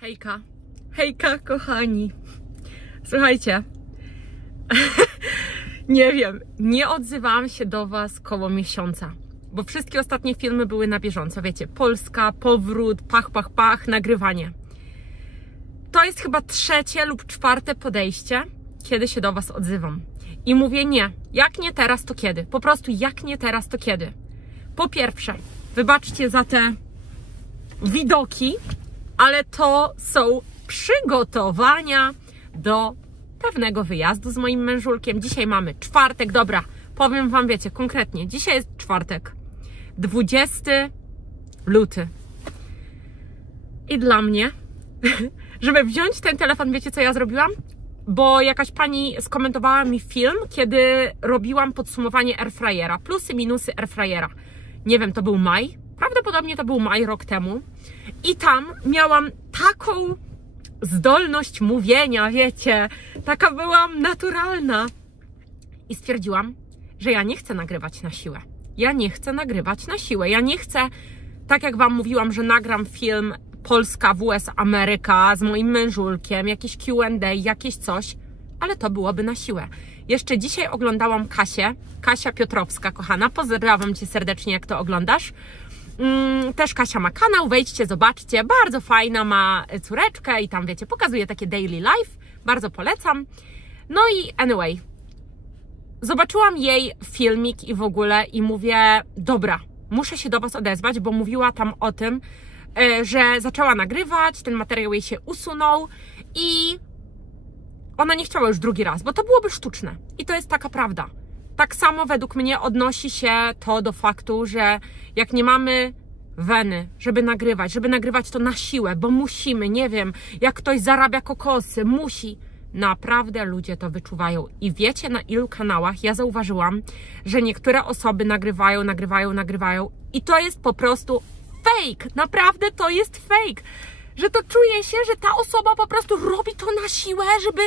Hejka, hejka kochani. Słuchajcie, nie wiem, nie odzywałam się do Was koło miesiąca, bo wszystkie ostatnie filmy były na bieżąco, wiecie, Polska, powrót, pach, pach, pach, nagrywanie. To jest chyba trzecie lub czwarte podejście, kiedy się do Was odzywam. I mówię nie, jak nie teraz, to kiedy? Po prostu jak nie teraz, to kiedy? Po pierwsze, wybaczcie za te widoki, ale to są przygotowania do pewnego wyjazdu z moim mężulkiem. Dzisiaj mamy czwartek, dobra, powiem Wam, wiecie, konkretnie, dzisiaj jest czwartek, 20 luty. I dla mnie, żeby wziąć ten telefon, wiecie co ja zrobiłam? Bo jakaś pani skomentowała mi film, kiedy robiłam podsumowanie airfryera, plusy, minusy airfryera. Nie wiem, to był maj, prawdopodobnie to był maj rok temu. I tam miałam taką zdolność mówienia, wiecie, taka byłam naturalna. I stwierdziłam, że ja nie chcę nagrywać na siłę. Ja nie chcę nagrywać na siłę. Ja nie chcę, tak jak Wam mówiłam, że nagram film Polska vs Ameryka z moim mężulkiem, jakieś Q&A, jakieś coś, ale to byłoby na siłę. Jeszcze dzisiaj oglądałam Kasię, Kasia Piotrowska, kochana, pozdrawiam Cię serdecznie, jak to oglądasz. Też Kasia ma kanał, wejdźcie, zobaczcie, bardzo fajna, ma córeczkę i tam, wiecie, pokazuje takie daily life, bardzo polecam. No i anyway, zobaczyłam jej filmik i w ogóle i mówię, dobra, muszę się do Was odezwać, bo mówiła tam o tym, że zaczęła nagrywać, ten materiał jej się usunął i ona nie chciała już drugi raz, bo to byłoby sztuczne i to jest taka prawda. Tak samo według mnie odnosi się to do faktu, że jak nie mamy weny, żeby nagrywać to na siłę, bo musimy, nie wiem, jak ktoś zarabia kokosy, musi. Naprawdę ludzie to wyczuwają. I wiecie, na ilu kanałach ja zauważyłam, że niektóre osoby nagrywają i to jest po prostu fake. Naprawdę to jest fake. Że to czuje się, że ta osoba po prostu robi to na siłę, żeby,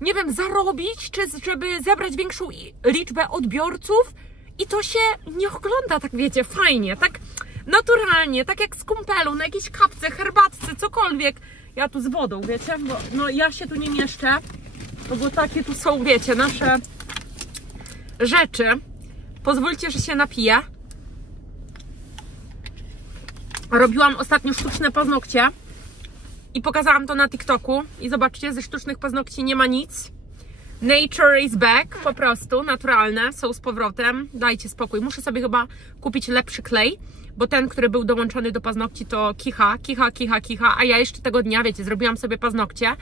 nie wiem, zarobić, czy żeby zebrać większą liczbę odbiorców i to się nie ogląda tak, wiecie, fajnie, tak naturalnie, tak jak z kumpelu, na jakiejś kawce, herbatce, cokolwiek. Ja tu z wodą, wiecie, bo no, ja się tu nie mieszczę, no bo takie tu są, wiecie, nasze rzeczy. Pozwólcie, że się napiję. Robiłam ostatnio sztuczne paznokcie i pokazałam to na TikToku i zobaczcie, ze sztucznych paznokci nie ma nic. Nature is back, po prostu, naturalne, są z powrotem, dajcie spokój. Muszę sobie chyba kupić lepszy klej, bo ten, który był dołączony do paznokci, to kicha, a ja jeszcze tego dnia, wiecie, zrobiłam sobie paznokcie,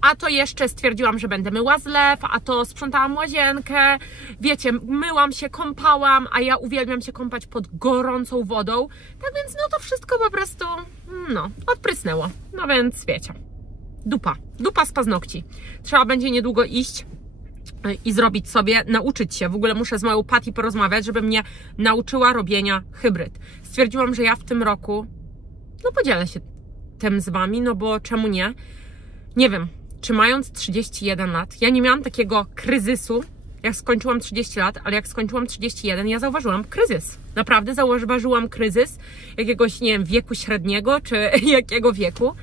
a to jeszcze stwierdziłam, że będę myła zlew, a to sprzątałam łazienkę, wiecie, myłam się, kąpałam, a ja uwielbiam się kąpać pod gorącą wodą, tak więc no to wszystko po prostu, no, odprysnęło, no więc wiecie, dupa z paznokci. Trzeba będzie niedługo iść i zrobić sobie, nauczyć się. W ogóle muszę z moją Patty porozmawiać, żeby mnie nauczyła robienia hybryd. Stwierdziłam, że ja w tym roku, no podzielę się tym z Wami, no bo czemu nie? Nie wiem, czy mając 31 lat, ja nie miałam takiego kryzysu, jak skończyłam 30 lat, ale jak skończyłam 31, ja zauważyłam kryzys. Naprawdę zauważyłam kryzys jakiegoś, nie wiem, wieku średniego, czy jakiego wieku,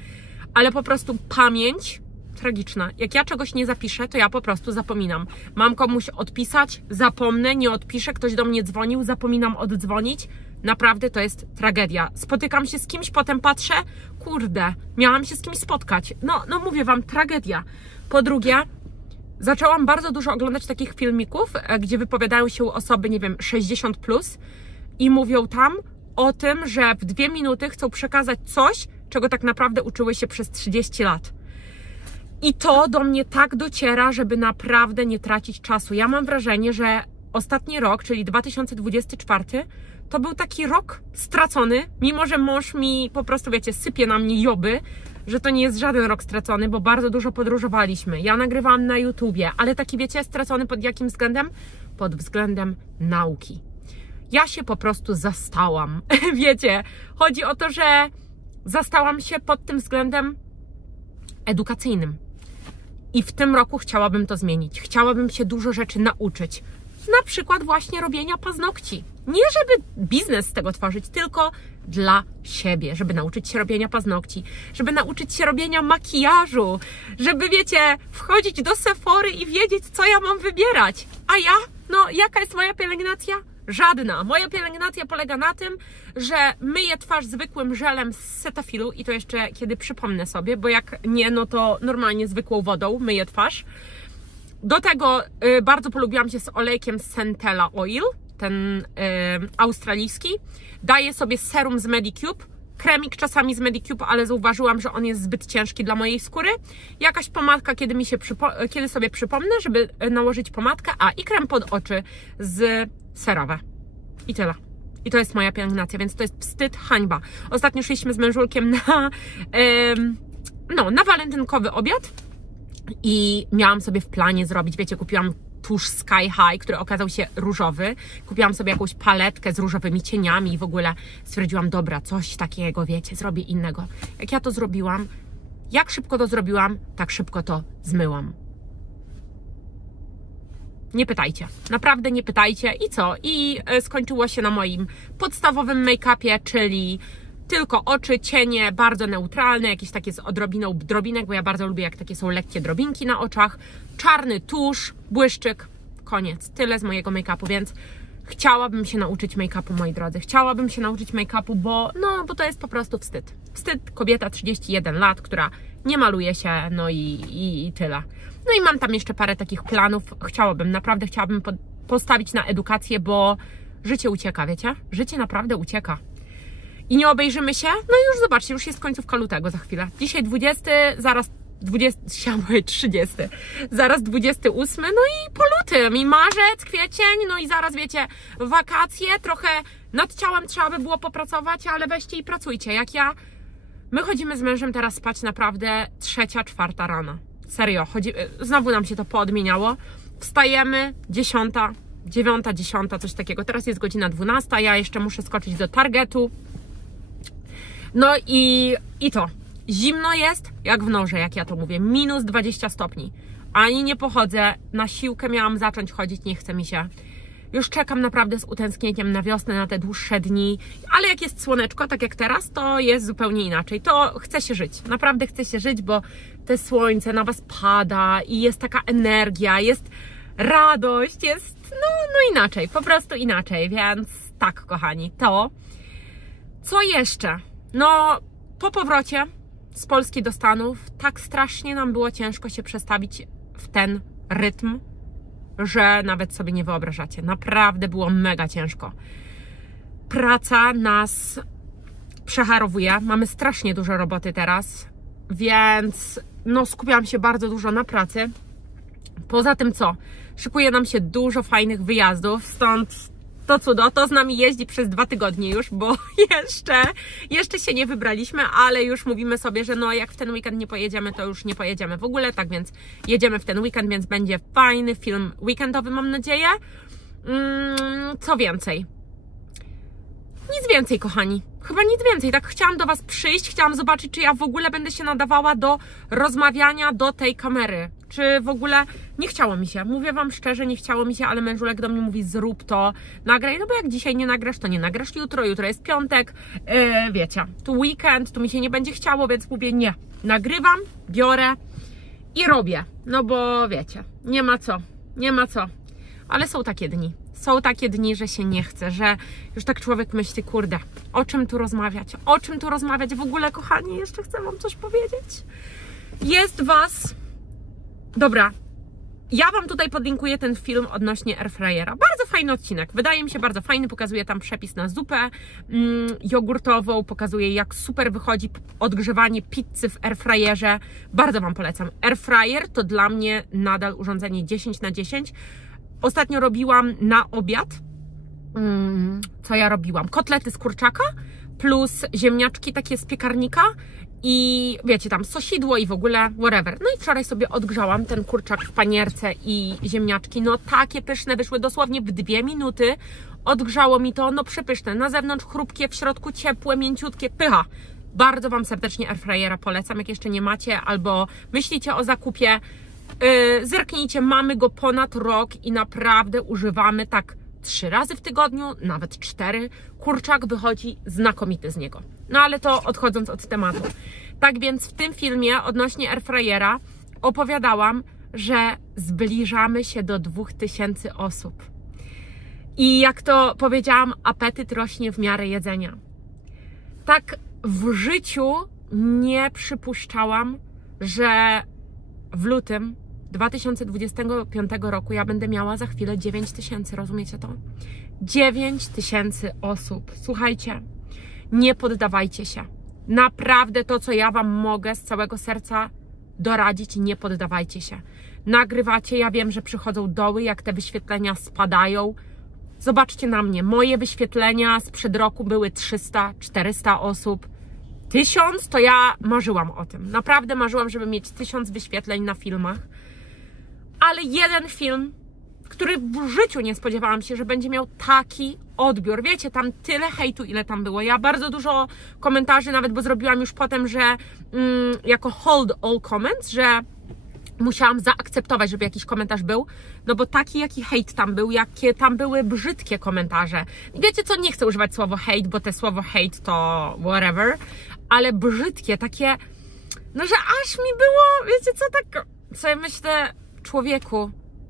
ale po prostu pamięć tragiczna. Jak ja czegoś nie zapiszę, to ja po prostu zapominam. Mam komuś odpisać, zapomnę, nie odpiszę, ktoś do mnie dzwonił, zapominam oddzwonić. Naprawdę to jest tragedia. Spotykam się z kimś, potem patrzę, kurde, miałam się z kimś spotkać. No mówię Wam, tragedia. Po drugie, zaczęłam bardzo dużo oglądać takich filmików, gdzie wypowiadają się osoby, nie wiem, 60+ i mówią tam o tym, że w 2 minuty chcą przekazać coś, czego tak naprawdę uczyły się przez 30 lat. I to do mnie tak dociera, żeby naprawdę nie tracić czasu. Ja mam wrażenie, że ostatni rok, czyli 2024, to był taki rok stracony, mimo że mąż mi po prostu, wiecie, sypie na mnie joby, że to nie jest żaden rok stracony, bo bardzo dużo podróżowaliśmy. Ja nagrywałam na YouTubie, ale taki, wiecie, stracony pod jakim względem? Pod względem nauki. Ja się po prostu zastałam. Wiecie, chodzi o to, że zastałam się pod tym względem edukacyjnym. I w tym roku chciałabym to zmienić. Chciałabym się dużo rzeczy nauczyć. Na przykład właśnie robienia paznokci. Nie żeby biznes z tego tworzyć, tylko dla siebie, żeby nauczyć się robienia paznokci, żeby nauczyć się robienia makijażu, żeby, wiecie, wchodzić do Sephory i wiedzieć, co ja mam wybierać. A ja? No, jaka jest moja pielęgnacja? Żadna. Moja pielęgnacja polega na tym, że myję twarz zwykłym żelem z Cetaphilu i to jeszcze kiedy przypomnę sobie, bo jak nie, no to normalnie zwykłą wodą myję twarz. Do tego bardzo polubiłam się z olejkiem Centella Oil, ten australijski. Daję sobie serum z Medicube, kremik czasami z Medicube, ale zauważyłam, że on jest zbyt ciężki dla mojej skóry. Jakaś pomadka, kiedy sobie przypomnę, żeby nałożyć pomadkę, i krem pod oczy z CeraVe. I tyle. I to jest moja pielęgnacja, więc to jest wstyd, hańba. Ostatnio szliśmy z mężulkiem na walentynkowy obiad i miałam sobie w planie zrobić, wiecie, kupiłam tusz Sky High, który okazał się różowy. Kupiłam sobie jakąś paletkę z różowymi cieniami i w ogóle stwierdziłam, dobra, coś takiego, wiecie, zrobię innego. Jak ja to zrobiłam, jak szybko to zrobiłam, tak szybko to zmyłam. Nie pytajcie, naprawdę nie pytajcie. I co? I skończyło się na moim podstawowym make-upie, czyli tylko oczy, cienie, bardzo neutralne, jakieś takie z odrobiną drobinek, bo ja bardzo lubię, jak takie są lekkie drobinki na oczach, czarny tusz, błyszczyk, koniec. Tyle z mojego make-upu, więc chciałabym się nauczyć make-upu, moi drodzy. Chciałabym się nauczyć make-upu, bo to jest po prostu wstyd. Wstyd, kobieta 31 lat, która nie maluje się, no i tyle. No i mam tam jeszcze parę takich planów. Naprawdę chciałabym postawić na edukację, bo życie ucieka, wiecie? Życie naprawdę ucieka. I nie obejrzymy się? No i już zobaczcie, już jest końcówka lutego za chwilę. Dzisiaj 20, zaraz 30, zaraz 28, no i po lutym, i marzec, kwiecień, no i zaraz, wiecie, wakacje, trochę nad ciałem trzeba by było popracować, ale weźcie i pracujcie. Jak ja, my chodzimy z mężem teraz spać naprawdę 3, 4 rano. Serio, znowu nam się to poodmieniało. Wstajemy 10, 9, 10, coś takiego. Teraz jest godzina 12, ja jeszcze muszę skoczyć do Targetu. No i to. Zimno jest jak w norze, jak ja to mówię. Minus 20 stopni. Ani nie pochodzę. Na siłkę miałam zacząć chodzić, nie chce mi się. Już czekam naprawdę z utęsknieniem na wiosnę, na te dłuższe dni. Ale jak jest słoneczko, tak jak teraz, to jest zupełnie inaczej. To chce się żyć. Naprawdę chce się żyć, bo te słońce na was pada i jest taka energia, jest radość, jest no inaczej. Po prostu inaczej. Więc tak, kochani, to. Co jeszcze? No, po powrocie z Polski do Stanów tak strasznie nam było ciężko się przestawić w ten rytm, że nawet sobie nie wyobrażacie. Naprawdę było mega ciężko. Praca nas przecharowuje. Mamy strasznie dużo roboty teraz, więc skupiam się bardzo dużo na pracy. Poza tym co? Szykuje nam się dużo fajnych wyjazdów, stąd to cudo, to z nami jeździ przez 2 tygodnie już, bo jeszcze się nie wybraliśmy, ale już mówimy sobie, że jak w ten weekend nie pojedziemy, to już nie pojedziemy w ogóle, tak więc jedziemy w ten weekend, więc będzie fajny film weekendowy, mam nadzieję. Co więcej? Nic więcej, kochani. Chyba nic więcej. Tak chciałam do was przyjść, chciałam zobaczyć, czy ja w ogóle będę się nadawała do rozmawiania do tej kamery. Czy w ogóle nie chciało mi się. Mówię wam szczerze, nie chciało mi się, ale mężulek do mnie mówi, zrób to, nagraj, no bo jak dzisiaj nie nagrasz, to nie nagrasz jutro jest piątek, wiecie, tu weekend, tu mi się nie będzie chciało, więc mówię nie. Nagrywam, biorę i robię. No bo wiecie, nie ma co. Ale są takie dni. Są takie dni, że się nie chce, że już tak człowiek myśli, kurde, o czym tu rozmawiać? O czym tu rozmawiać? W ogóle, kochani, jeszcze chcę wam coś powiedzieć. Jest was... Dobra, ja wam tutaj podlinkuję ten film odnośnie airfryera. Bardzo fajny odcinek, wydaje mi się bardzo fajny, pokazuje tam przepis na zupę jogurtową, pokazuje jak super wychodzi odgrzewanie pizzy w airfryerze. Bardzo wam polecam. Airfryer to dla mnie nadal urządzenie 10/10. Ostatnio robiłam na obiad, co ja robiłam? Kotlety z kurczaka plus ziemniaczki takie z piekarnika i wiecie, tam sosidło i w ogóle whatever. No i wczoraj sobie odgrzałam ten kurczak w panierce i ziemniaczki. No takie pyszne wyszły, dosłownie w 2 minuty odgrzało mi to, no przepyszne. Na zewnątrz chrupkie, w środku ciepłe, mięciutkie, pycha. Bardzo wam serdecznie airfryera polecam, jak jeszcze nie macie albo myślicie o zakupie. Zerknijcie, mamy go ponad rok i naprawdę używamy tak 3 razy w tygodniu, nawet 4. Kurczak wychodzi znakomity z niego. No ale to odchodząc od tematu. Tak więc w tym filmie odnośnie airfryera opowiadałam, że zbliżamy się do 2000 osób. I jak to powiedziałam, apetyt rośnie w miarę jedzenia. Tak w życiu nie przypuszczałam, że w lutym 2025 roku ja będę miała za chwilę 9000, rozumiecie to? 9000 osób. Słuchajcie, nie poddawajcie się. Naprawdę to, co ja Wam mogę z całego serca doradzić, nie poddawajcie się. Nagrywacie, ja wiem, że przychodzą doły, jak te wyświetlenia spadają. Zobaczcie na mnie, moje wyświetlenia sprzed roku były 300, 400 osób. 1000 to ja marzyłam o tym. Naprawdę marzyłam, żeby mieć 1000 wyświetleń na filmach. Ale jeden film, który w życiu nie spodziewałam się, że będzie miał taki odbiór. Wiecie, tam tyle hejtu, ile tam było. Ja bardzo dużo komentarzy nawet, bo zrobiłam już potem, że jako hold all comments, że musiałam zaakceptować, żeby jakiś komentarz był, no bo taki jaki hejt tam był, jakie tam były brzydkie komentarze. I wiecie co, nie chcę używać słowa hejt, bo te słowo hejt to whatever, ale brzydkie, takie, no że aż mi było, wiecie co, tak sobie myślę,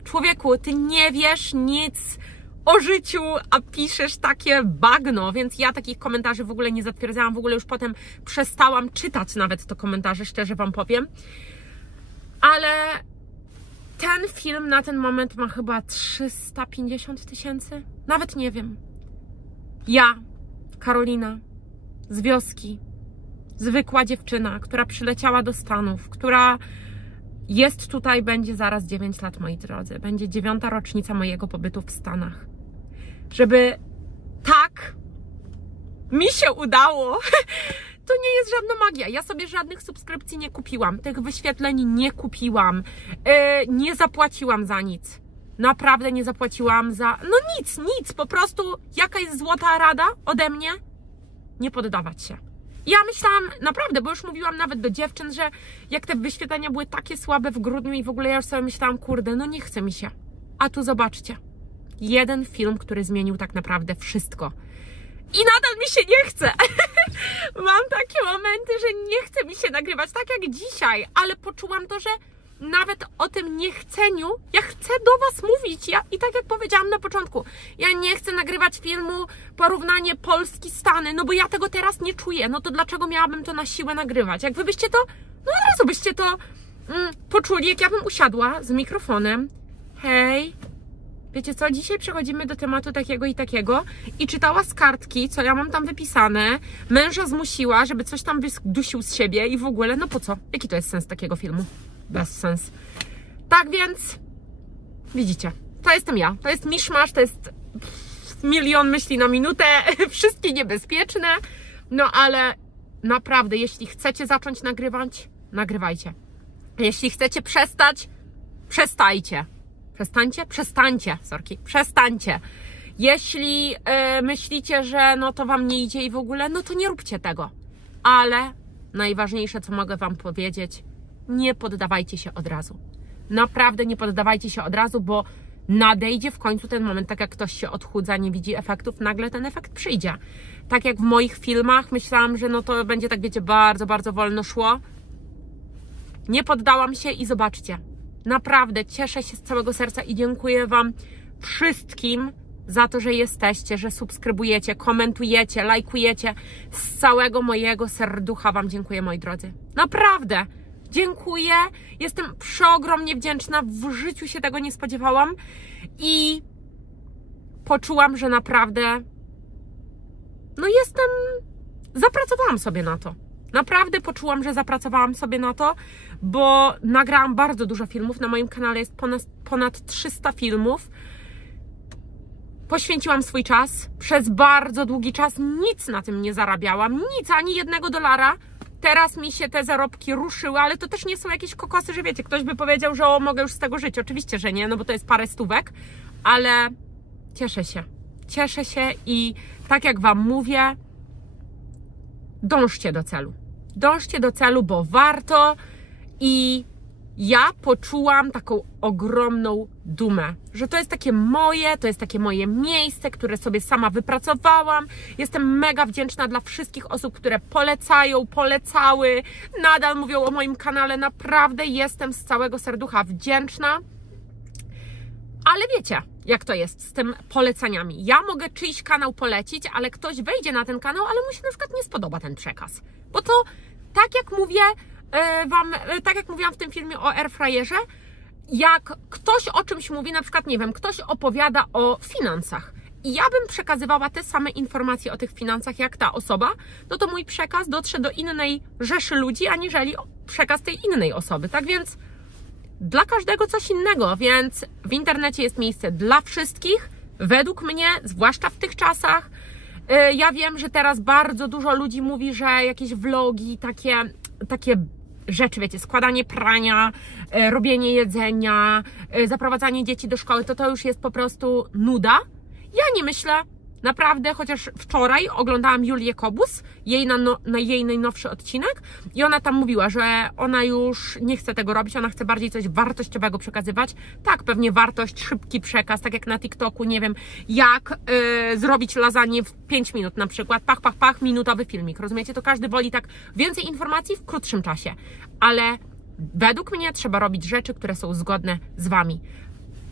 człowieku, ty nie wiesz nic o życiu, a piszesz takie bagno, więc ja takich komentarzy w ogóle nie zatwierdzałam, w ogóle już potem przestałam czytać nawet te komentarze, szczerze Wam powiem. Ale ten film na ten moment ma chyba 350 000, nawet nie wiem. Ja, Karolina, z wioski, zwykła dziewczyna, która przyleciała do Stanów, która jest tutaj, będzie zaraz 9 lat, moi drodzy. Będzie 9. rocznica mojego pobytu w Stanach. Żeby tak mi się udało, to nie jest żadna magia. Ja sobie żadnych subskrypcji nie kupiłam, tych wyświetleń nie kupiłam, nie zapłaciłam za nic. Naprawdę nie zapłaciłam za... No nic, po prostu jaka jest złota rada ode mnie? Nie poddawać się. Ja myślałam, naprawdę, bo już mówiłam nawet do dziewczyn, że jak te wyświetlenia były takie słabe w grudniu i w ogóle ja już sobie myślałam, kurde, no nie chce mi się. A tu zobaczcie, jeden film, który zmienił tak naprawdę wszystko. I nadal mi się nie chce. Mam takie momenty, że nie chce mi się nagrywać, tak jak dzisiaj, ale poczułam to, że nawet o tym niechceniu, ja chcę do Was mówić. I tak jak powiedziałam na początku, ja nie chcę nagrywać filmu porównanie Polski-Stany, no bo ja tego teraz nie czuję, no to dlaczego miałabym to na siłę nagrywać? Jak Wy byście to, no od razu byście to poczuli, jak ja bym usiadła z mikrofonem. Hej, wiecie co, dzisiaj przechodzimy do tematu takiego i takiego i czytała z kartki, co ja mam tam wypisane, męża zmusiła, żeby coś tam dusił z siebie i w ogóle, no po co? Jaki to jest sens takiego filmu? Bez sens. Tak więc, widzicie, to jestem ja, to jest miszmasz, to jest milion myśli na minutę, wszystkie niebezpieczne, no ale naprawdę, jeśli chcecie zacząć nagrywać, nagrywajcie. Jeśli chcecie przestać, przestajcie. Przestańcie. Jeśli myślicie, że no to Wam nie idzie i w ogóle, no to nie róbcie tego. Ale najważniejsze, co mogę Wam powiedzieć, nie poddawajcie się od razu. Naprawdę nie poddawajcie się od razu, bo nadejdzie w końcu ten moment, tak jak ktoś się odchudza, nie widzi efektów, nagle ten efekt przyjdzie. Tak jak w moich filmach myślałam, że no to będzie tak, wiecie, bardzo, bardzo wolno szło. Nie poddałam się i zobaczcie. Naprawdę cieszę się z całego serca i dziękuję Wam wszystkim za to, że jesteście, że subskrybujecie, komentujecie, lajkujecie. Z całego mojego serducha Wam dziękuję, moi drodzy. Naprawdę dziękuję. Jestem przeogromnie wdzięczna. W życiu się tego nie spodziewałam i poczułam, że naprawdę no zapracowałam sobie na to. Naprawdę poczułam, że zapracowałam sobie na to, bo nagrałam bardzo dużo filmów. Na moim kanale jest ponad 300 filmów. Poświęciłam swój czas. Przez bardzo długi czas nic na tym nie zarabiałam. Nic, ani $1. Teraz mi się te zarobki ruszyły, ale to też nie są jakieś kokosy, że wiecie, ktoś by powiedział, że mogę już z tego żyć. Oczywiście, że nie, no bo to jest parę stówek, ale cieszę się. Cieszę się i tak jak Wam mówię, dążcie do celu. Dążcie do celu, bo warto i ja poczułam taką ogromną dumę, że to jest takie moje miejsce, które sobie sama wypracowałam. Jestem mega wdzięczna dla wszystkich osób, które polecały, nadal mówią o moim kanale. Naprawdę jestem z całego serducha wdzięczna. Ale wiecie, jak to jest z tym polecaniami. Ja mogę czyjś kanał polecić, ale ktoś wejdzie na ten kanał, ale mu się na przykład nie spodoba ten przekaz. Bo to, tak jak mówię tak jak mówiłam w tym filmie o airfryerze, jak ktoś o czymś mówi, na przykład, nie wiem, ktoś opowiada o finansach i ja bym przekazywała te same informacje o tych finansach jak ta osoba, no to mój przekaz dotrze do innej rzeszy ludzi, aniżeli przekaz tej innej osoby. Tak więc dla każdego coś innego, więc w internecie jest miejsce dla wszystkich, według mnie, zwłaszcza w tych czasach. Ja wiem, że teraz bardzo dużo ludzi mówi, że jakieś vlogi, takie rzeczy, wiecie, składanie prania, robienie jedzenia, zaprowadzanie dzieci do szkoły, to już jest po prostu nuda. Ja nie myślę, naprawdę, chociaż wczoraj oglądałam Julię Kobus, jej najnowszy odcinek i ona tam mówiła, że ona już nie chce tego robić, ona chce bardziej coś wartościowego przekazywać. Tak, pewnie wartość, szybki przekaz, tak jak na TikToku, nie wiem, jak zrobić lasagne w 5 minut na przykład, pach, minutowy filmik, rozumiecie? To każdy woli tak więcej informacji w krótszym czasie, ale według mnie trzeba robić rzeczy, które są zgodne z Wami.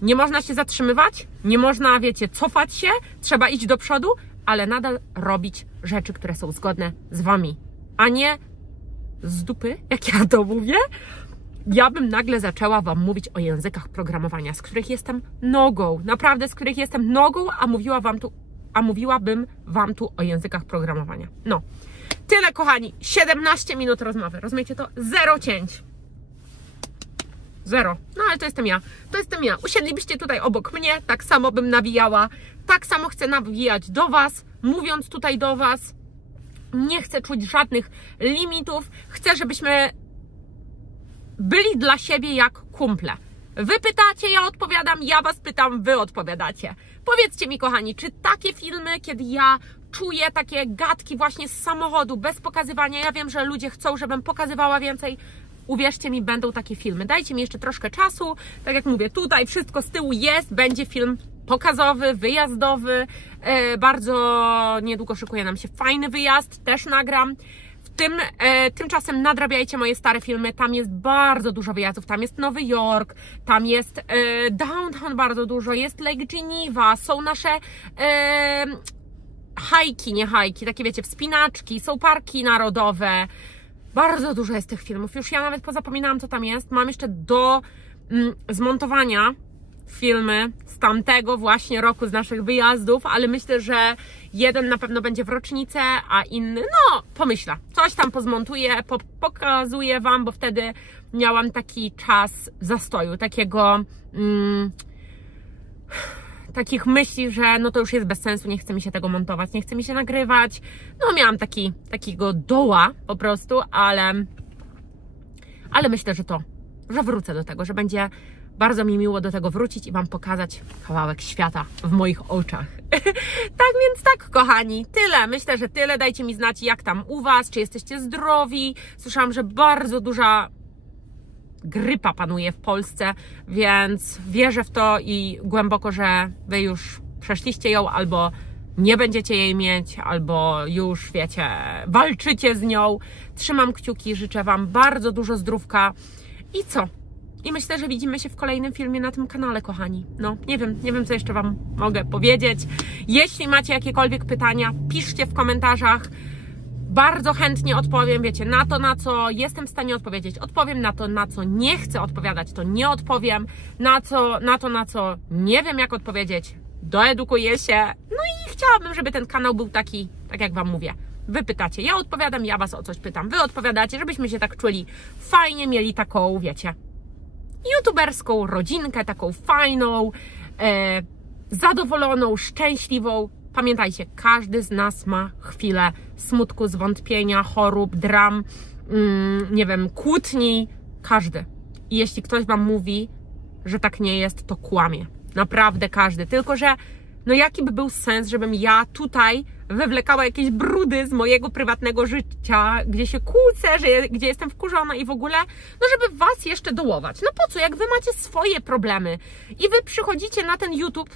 Nie można się zatrzymywać, nie można, wiecie, cofać się, trzeba iść do przodu, ale nadal robić rzeczy, które są zgodne z Wami, a nie z dupy, jak ja to mówię. Ja bym nagle zaczęła Wam mówić o językach programowania, z których jestem nogą, naprawdę z których jestem nogą, a mówiłabym Wam tu o językach programowania. No, tyle kochani, 17 minut rozmowy, rozumiecie to? Zero cięć. Zero. No ale to jestem ja. To jestem ja. Usiedlibyście tutaj obok mnie, tak samo bym nawijała. Tak samo chcę nawijać do Was, mówiąc tutaj do Was. Nie chcę czuć żadnych limitów. Chcę, żebyśmy byli dla siebie jak kumple. Wy pytacie, ja odpowiadam, ja Was pytam, Wy odpowiadacie. Powiedzcie mi, kochani, czy takie filmy, kiedy ja czuję takie gadki właśnie z samochodu, bez pokazywania, ja wiem, że ludzie chcą, żebym pokazywała więcej. Uwierzcie mi, będą takie filmy. Dajcie mi jeszcze troszkę czasu. Tak jak mówię, tutaj wszystko z tyłu jest. Będzie film pokazowy, wyjazdowy. Bardzo niedługo szykuje nam się fajny wyjazd. Też nagram. Tymczasem nadrabiajcie moje stare filmy. Tam jest bardzo dużo wyjazdów. Tam jest Nowy Jork. Tam jest Downtown bardzo dużo. Jest Lake Geneva. Są nasze hajki, takie wiecie, wspinaczki. Są parki narodowe. Bardzo dużo jest tych filmów. Już ja nawet pozapominałam, co tam jest. Mam jeszcze do zmontowania filmy z tamtego właśnie roku, z naszych wyjazdów, ale myślę, że jeden na pewno będzie w rocznicę, a inny, no, pomyślę. Coś tam pozmontuję, pokazuję Wam, bo wtedy miałam taki czas zastoju, takich myśli, że no to już jest bez sensu, nie chce mi się tego montować, nie chce mi się nagrywać. No miałam takiego doła po prostu, ale myślę, że wrócę do tego, że będzie bardzo mi miło do tego wrócić i Wam pokazać kawałek świata w moich oczach. Tak więc tak, kochani, tyle. Myślę, że tyle. Dajcie mi znać, jak tam u Was, czy jesteście zdrowi. Słyszałam, że bardzo duża grypa panuje w Polsce, więc wierzę w to i głęboko, że Wy już przeszliście ją, albo nie będziecie jej mieć, albo już, wiecie, walczycie z nią. Trzymam kciuki, życzę Wam bardzo dużo zdrówka i co? I myślę, że widzimy się w kolejnym filmie na tym kanale, kochani. No, nie wiem, co jeszcze Wam mogę powiedzieć. Jeśli macie jakiekolwiek pytania, piszcie w komentarzach. Bardzo chętnie odpowiem, wiecie, na to, na co jestem w stanie odpowiedzieć. Odpowiem na to, na co nie chcę odpowiadać, to nie odpowiem. Na to, na co nie wiem, jak odpowiedzieć, doedukuję się. No i chciałabym, żeby ten kanał był taki, tak jak Wam mówię. Wy pytacie, ja odpowiadam, ja Was o coś pytam. Wy odpowiadacie, żebyśmy się tak czuli fajnie, mieli taką, wiecie, youtuberską rodzinkę, taką fajną, zadowoloną, szczęśliwą. Pamiętajcie, każdy z nas ma chwilę smutku, zwątpienia, chorób, dram, nie wiem, kłótni. Każdy. I jeśli ktoś Wam mówi, że tak nie jest, to kłamie. Naprawdę każdy. Tylko że, no jaki by był sens, żebym ja tutaj wywlekała jakieś brudy z mojego prywatnego życia, gdzie się kłócę, gdzie jestem wkurzona i w ogóle, no żeby was jeszcze dołować. No po co, jak wy macie swoje problemy i wy przychodzicie na ten YouTube,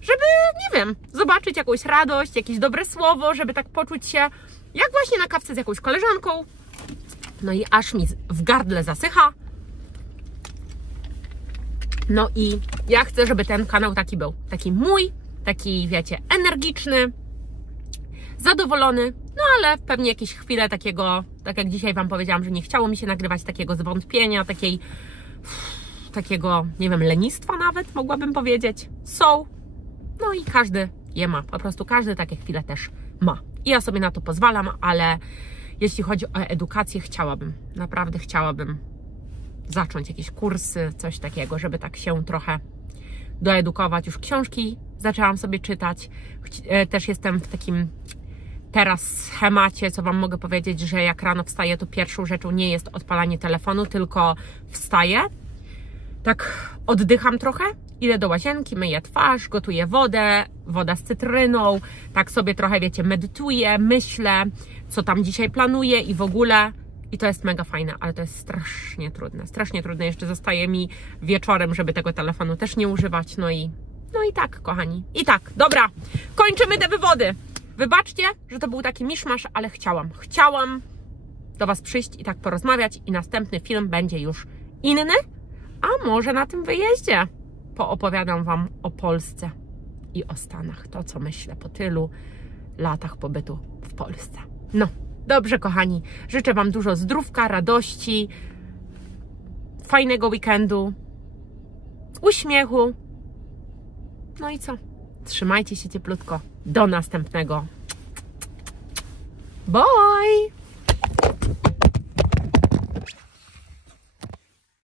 żeby, nie wiem, zobaczyć jakąś radość, jakieś dobre słowo, żeby tak poczuć się jak właśnie na kawce z jakąś koleżanką. No i aż mi w gardle zasycha. No i ja chcę, żeby ten kanał taki był. Taki mój, taki, wiecie, energiczny, zadowolony, no ale pewnie jakieś chwile takiego, tak jak dzisiaj wam powiedziałam, że nie chciało mi się nagrywać, takiego zwątpienia, takiego, nie wiem, lenistwa nawet, mogłabym powiedzieć. Są. No i każdy je ma. Po prostu każdy takie chwile też ma. I ja sobie na to pozwalam, ale jeśli chodzi o edukację, naprawdę chciałabym zacząć jakieś kursy, coś takiego, żeby tak się trochę doedukować. Już książki zaczęłam sobie czytać. Też jestem w takim teraz schemacie, co wam mogę powiedzieć, że jak rano wstaję, to pierwszą rzeczą nie jest odpalanie telefonu, tylko wstaję, tak oddycham trochę, idę do łazienki, myję twarz, gotuję woda z cytryną, tak sobie trochę, wiecie, medytuję, myślę, co tam dzisiaj planuję i w ogóle. I to jest mega fajne, ale to jest strasznie trudne. Strasznie trudne. Jeszcze zostaje mi wieczorem, żeby tego telefonu też nie używać. No i tak, kochani. I tak, dobra, kończymy te wywody. Wybaczcie, że to był taki miszmasz, ale chciałam do was przyjść i tak porozmawiać i następny film będzie już inny, a może na tym wyjeździe poopowiadam wam o Polsce i o Stanach. To, co myślę po tylu latach pobytu w Polsce. No. Dobrze, kochani, życzę wam dużo zdrówka, radości, fajnego weekendu, uśmiechu. No i co? Trzymajcie się cieplutko. Do następnego. Bye!